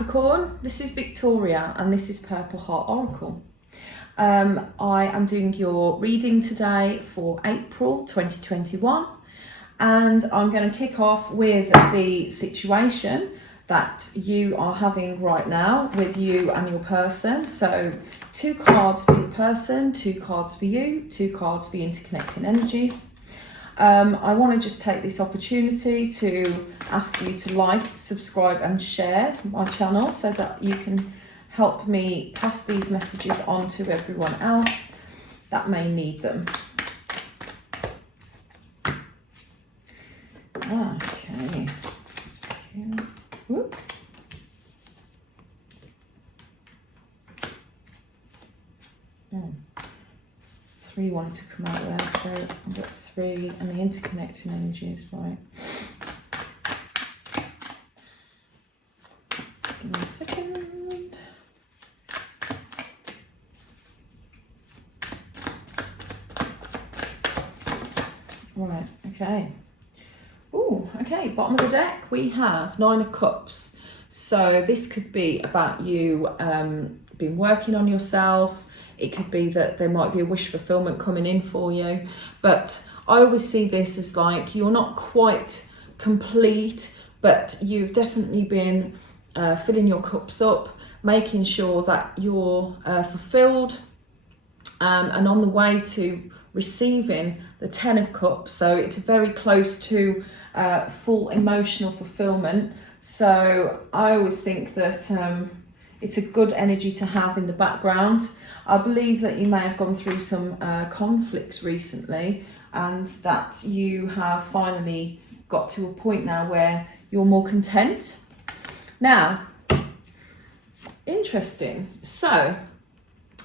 Capricorn, this is Victoria and this is Purple Heart Oracle. I am doing your reading today for April 2021 and I'm going to kick off with the situation that you are having right now with you and your person. So 2 cards for your person, 2 cards for you, 2 cards for the interconnecting energies. I want to just take this opportunity to ask you to like, subscribe and share my channel so that you can help me pass these messages on to everyone else that may need them. Okay. Whoop. Oh. 3 wanted to come out there, so I've got 3 and the interconnecting energies, right? Just give me a second. Right, okay. Oh, okay, bottom of the deck, we have 9 of Cups. So this could be about you been working on yourself. It could be that there might be a wish fulfillment coming in for you. But I always see this as like you're not quite complete, but you've definitely been filling your cups up, making sure that you're fulfilled and on the way to receiving the 10 of Cups. So it's very close to full emotional fulfillment. So I always think that it's a good energy to have in the background. I believe that you may have gone through some conflicts recently and that you have finally got to a point now where you're more content. Now, interesting. So,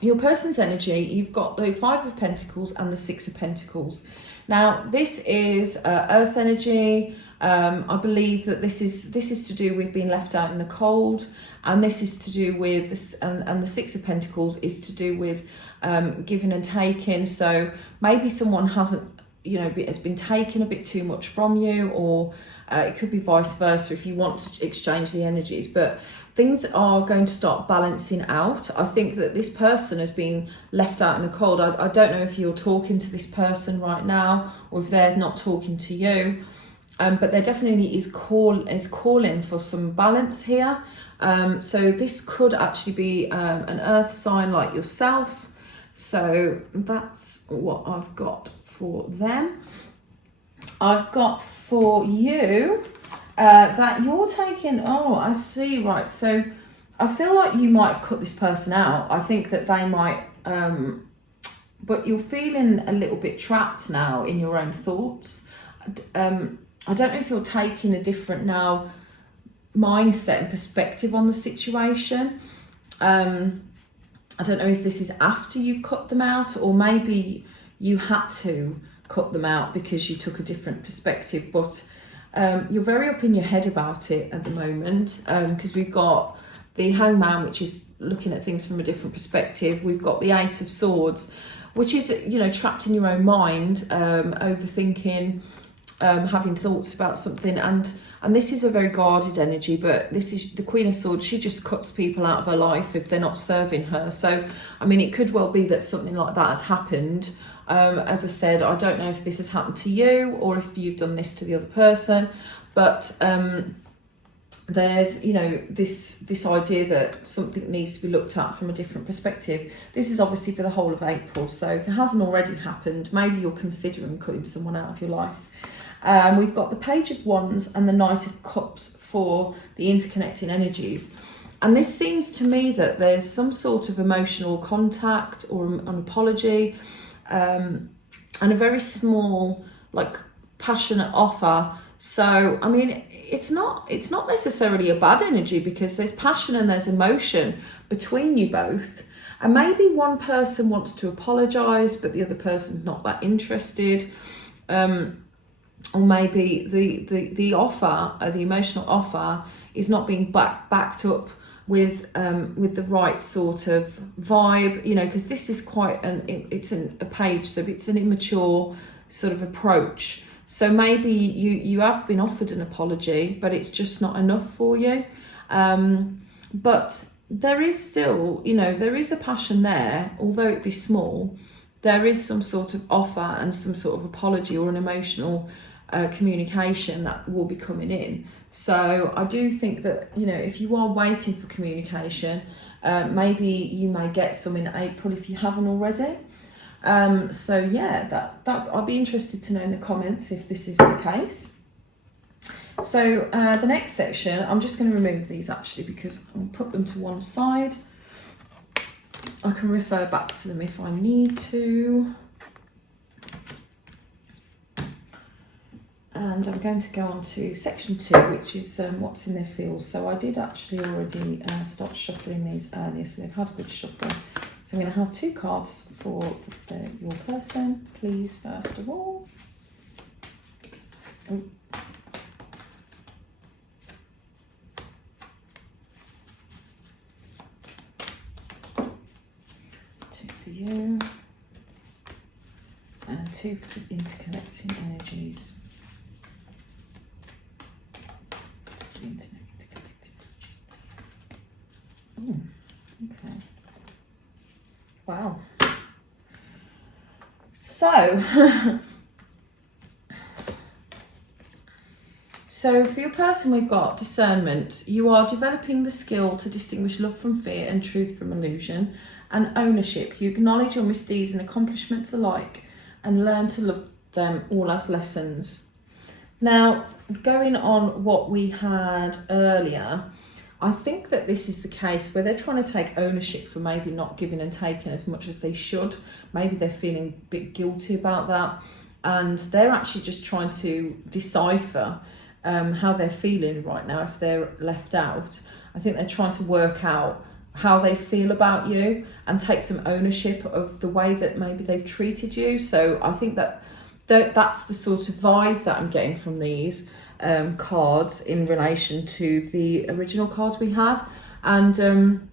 your person's energy, you've got the 5 of Pentacles and the 6 of Pentacles. Now, this is earth energy. I believe that this is to do with being left out in the cold, and this is to do with this, and the 6 of Pentacles is to do with giving and taking. So maybe someone hasn't, has been taking a bit too much from you, or it could be vice versa if you want to exchange the energies. But things are going to start balancing out. I think that this person has been left out in the cold. I don't know if you're talking to this person right now or if they're not talking to you. But there definitely is calling for some balance here. So this could actually be an earth sign like yourself. So that's what I've got for them. I've got for you that you're taking, oh, I see, right. So I feel like you might have cut this person out. I think that they might, but you're feeling a little bit trapped now in your own thoughts. I don't know if you're taking a different now mindset and perspective on the situation. I don't know if this is after you've cut them out, or maybe you had to cut them out because you took a different perspective, but you're very up in your head about it at the moment, because we've got the Hangman, which is looking at things from a different perspective. We've got the 8 of Swords, which is, trapped in your own mind, overthinking, having thoughts about something, and this is a very guarded energy, but this is the Queen of Swords. She just cuts people out of her life if they're not serving her. So I mean, it could well be that something like that has happened. As I said, I don't know if this has happened to you or if you've done this to the other person, but there's this idea that something needs to be looked at from a different perspective. This is obviously for the whole of April, so if it hasn't already happened, maybe you're considering cutting someone out of your life. We've got the Page of Wands and the Knight of Cups for the interconnecting energies. And this seems to me that there's some sort of emotional contact or an apology, and a very small, like, passionate offer. So, I mean, it's not necessarily a bad energy, because there's passion and there's emotion between you both. And maybe one person wants to apologise, but the other person's not that interested. Or maybe the offer, the emotional offer, is not being backed up with the right sort of vibe, because this is quite a page, so it's an immature sort of approach. So maybe you have been offered an apology, but it's just not enough for you. but there is still, you know, there is a passion there, although it be small. There is some sort of offer and some sort of apology or an emotional communication that will be coming in. So I do think that, you know, if you are waiting for communication, maybe you may get some in April if you haven't already. So yeah, that I'll be interested to know in the comments if this is the case. So the next section, I'm just going to remove these actually because I'll put them to one side. I can refer back to them if I need to. And I'm going to go on to section 2, which is what's in their fields. So I did actually already start shuffling these earlier, so they've had a good shuffle. So I'm going to have 2 cards for your person, please, first of all. Oh. 2 for you, and 2 for the interconnecting energies. Oh, okay. Wow. So, so for your person, we've got discernment. You are developing the skill to distinguish love from fear and truth from illusion, and ownership. You acknowledge your misdeeds and accomplishments alike and learn to love them all as lessons. Now, going on what we had earlier, I think that this is the case where they're trying to take ownership for maybe not giving and taking as much as they should. Maybe they're feeling a bit guilty about that, and they're actually just trying to decipher how they're feeling right now if they're left out. I think they're trying to work out how they feel about you and take some ownership of the way that maybe they've treated you. So I think that that's the sort of vibe that I'm getting from these cards in relation to the original cards we had. And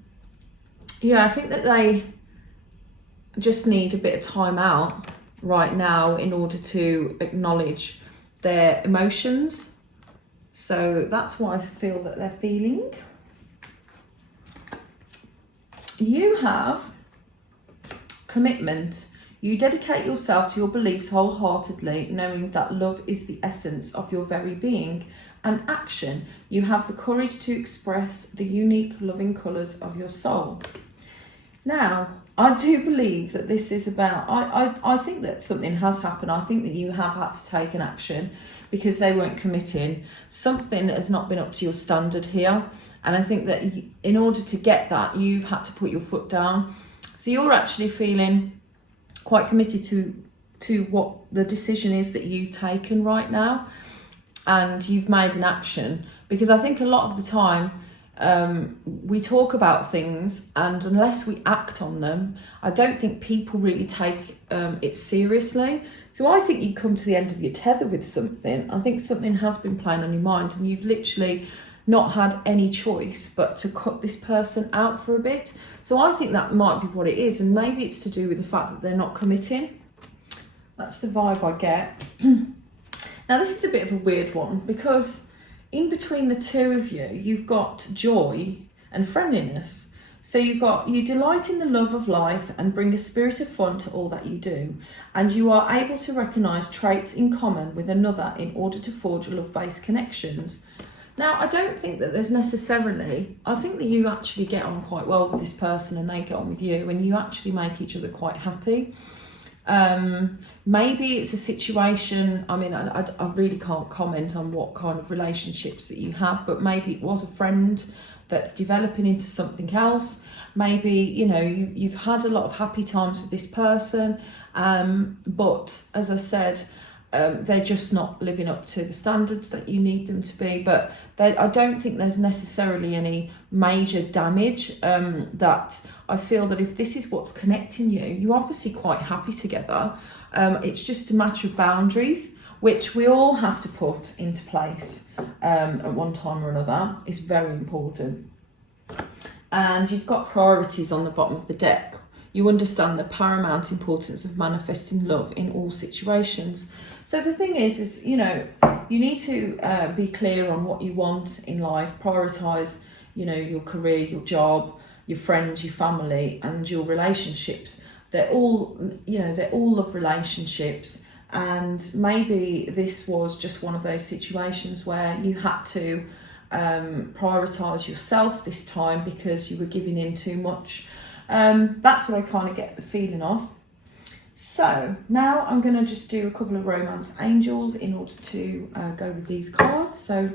yeah, I think that they just need a bit of time out right now in order to acknowledge their emotions. So that's what I feel that they're feeling. You have commitment. You dedicate yourself to your beliefs wholeheartedly, knowing that love is the essence of your very being. And action. You have the courage to express the unique loving colours of your soul. Now, I do believe that this is about, I think that something has happened. I think that you have had to take an action because they weren't committing. Something has not been up to your standard here. And I think that in order to get that, you've had to put your foot down. So you're actually feeling quite committed to what the decision is that you've taken right now. And you've made an action. Because I think a lot of the time, we talk about things, and unless we act on them, I don't think people really take it seriously. So I think you come to the end of your tether with something. I think something has been playing on your mind, and you've literally not had any choice but to cut this person out for a bit. So I think that might be what it is, and maybe it's to do with the fact that they're not committing. That's the vibe I get. Now this is a bit of a weird one, because in between the two of you, you've got joy and friendliness. So you delight in the love of life and bring a spirit of fun to all that you do. And you are able to recognise traits in common with another in order to forge love-based connections. Now, I don't think that there's necessarily, I think that you actually get on quite well with this person and they get on with you, and you actually make each other quite happy. Maybe it's a situation, I mean, I really can't comment on what kind of relationships that you have, but maybe it was a friend that's developing into something else. Maybe, you know, you've had a lot of happy times with this person, but as I said, they're just not living up to the standards that you need them to be. But I don't think there's necessarily any major damage. That I feel that if this is what's connecting you, you're obviously quite happy together. It's just a matter of boundaries, which we all have to put into place at one time or another. It's very important. And you've got priorities on the bottom of the deck. You understand the paramount importance of manifesting love in all situations. So the thing is, you know, you need to be clear on what you want in life, prioritise you know, your career, your job, your friends, your family, and your relationships. They're all, you know, they're all love relationships. And maybe this was just one of those situations where you had to prioritize yourself this time because you were giving in too much. That's what I kind of get the feeling of. So now I'm going to just do a couple of romance angels in order to go with these cards. So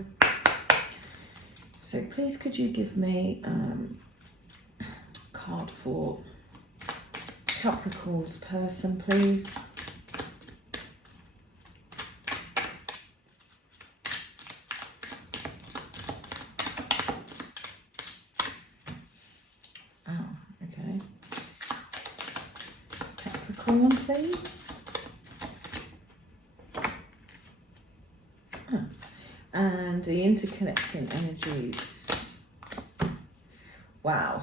please could you give me a card for Capricorn's person, please? Capricorn, please. And the interconnecting energies. Wow.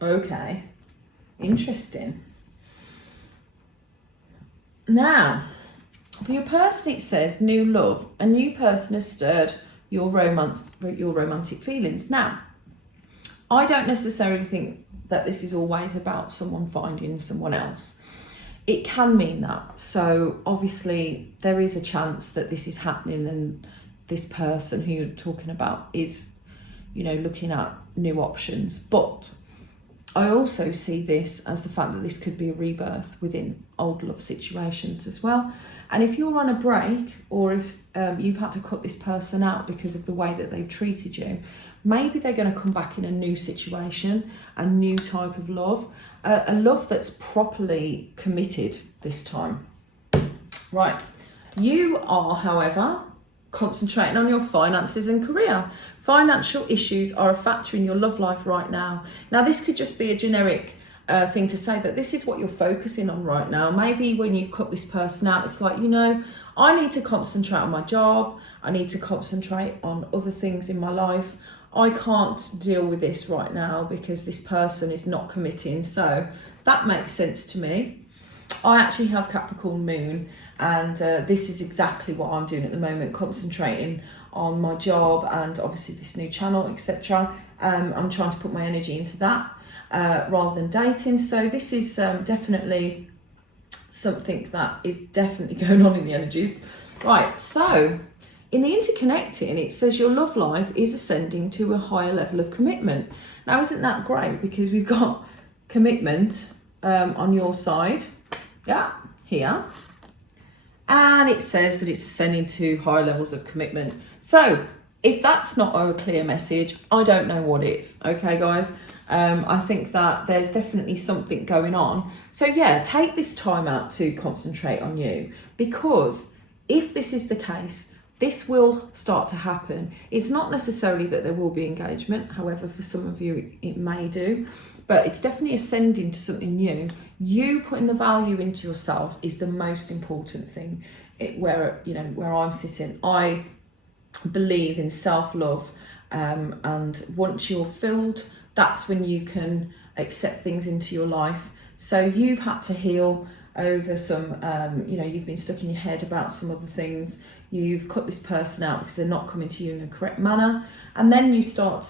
Okay. Interesting. Now, for your person, it says new love. A new person has stirred your romantic feelings. Now, I don't necessarily think that this is always about someone finding someone else. It can mean that. So obviously there is a chance that this is happening and this person who you're talking about is, you know, looking at new options. But I also see this as the fact that this could be a rebirth within old love situations as well. And if you're on a break, or if you've had to cut this person out because of the way that they've treated you, maybe they're going to come back in a new situation, a new type of love, a love that's properly committed this time. Right. You are, however, concentrating on your finances and career. Financial issues are a factor in your love life right now. Now, this could just be a generic thing to say that this is what you're focusing on right now. Maybe when you cut this person out, it's like, you know, I need to concentrate on my job. I need to concentrate on other things in my life. I can't deal with this right now because this person is not committing. So that makes sense to me. I actually have Capricorn moon, and this is exactly what I'm doing at the moment, concentrating on my job and obviously this new channel, etc. I'm trying to put my energy into that rather than dating. So this is definitely something that is definitely going on in the energies. Right, so in the interconnecting, it says your love life is ascending to a higher level of commitment. Now, isn't that great? Because we've got commitment on your side, yeah, here. And it says that it's ascending to higher levels of commitment. So if that's not a clear message, I don't know what is. Okay, guys? I think that there's definitely something going on. So yeah, take this time out to concentrate on you, because if this is the case, this will start to happen. It's not necessarily that there will be engagement. However, for some of you, it may do, but it's definitely ascending to something new. You putting the value into yourself is the most important thing. Where I'm sitting, I believe in self-love, and once you're filled, that's when you can accept things into your life. So you've had to heal over some, you've been stuck in your head about some other things. You've cut this person out because they're not coming to you in the correct manner. And then you start,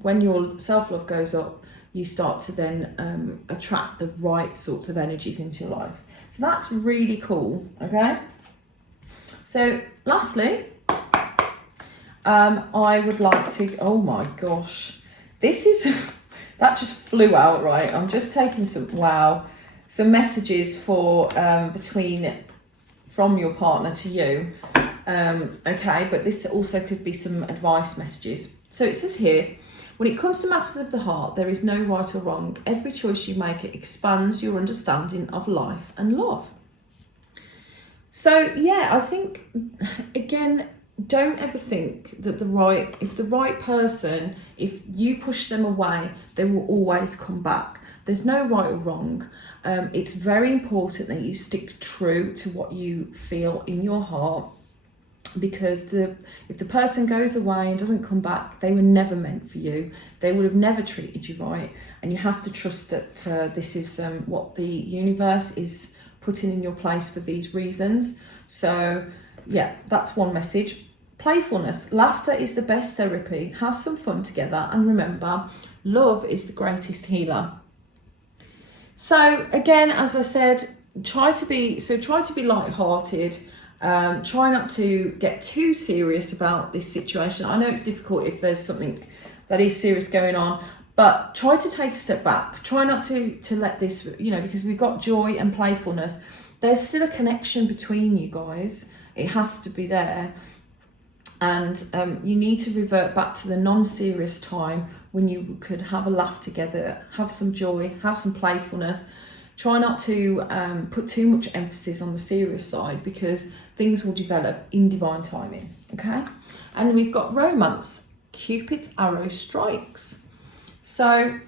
when your self-love goes up, you start to then attract the right sorts of energies into your life. So that's really cool, okay? So lastly, I would like to, oh my gosh, this is, that just flew out, right? I'm just taking some messages for from your partner to you. Okay, but this also could be some advice messages. So it says here, when it comes to matters of the heart, there is no right or wrong. Every choice you make, it expands your understanding of life and love. So yeah, I think, again, don't ever think that if the right person, if you push them away, they will always come back. There's no right or wrong. It's very important that you stick true to what you feel in your heart, because if the person goes away and doesn't come back, they were never meant for you. They would have never treated you right. And you have to trust that this is what the universe is putting in your place for these reasons. So yeah, that's one message. Playfulness, laughter is the best therapy. Have some fun together, and remember, love is the greatest healer. So again, as I said, try to be light-hearted. Try not to get too serious about this situation. I know it's difficult if there's something that is serious going on, but try to take a step back. Try not to let this, you know, because we've got joy and playfulness. There's still a connection between you guys. It has to be there. And you need to revert back to the non-serious time when you could have a laugh together, have some joy, have some playfulness. Try not to put too much emphasis on the serious side, because things will develop in divine timing, okay? And we've got romance. Cupid's arrow strikes. So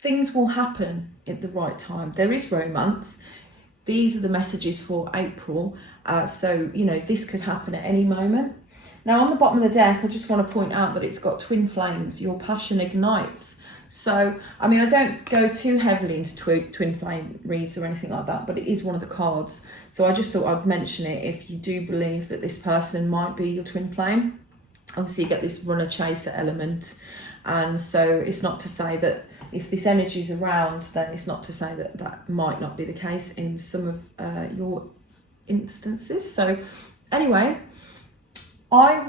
things will happen at the right time. There is romance. These are the messages for April. So, you know, this could happen at any moment. Now, on the bottom of the deck, I just want to point out that it's got twin flames. Your passion ignites. So, I mean, I don't go too heavily into twin flame reads or anything like that, but it is one of the cards. So I just thought I'd mention it if you do believe that this person might be your twin flame. Obviously, you get this runner-chaser element. And so it's not to say that if this energy is around, then it's not to say that that might not be the case in some of your instances. So anyway, I'd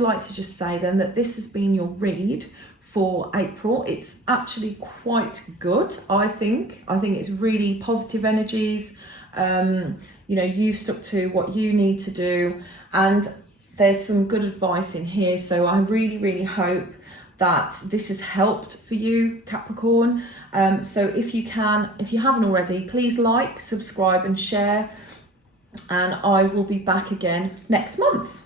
like to just say then that this has been your read for April. It's actually quite good, I think. I think it's really positive energies. You know, you've stuck to what you need to do, and there's some good advice in here. So I really, really hope that this has helped for you, Capricorn. So if you haven't already, please like, subscribe and share. And I will be back again next month.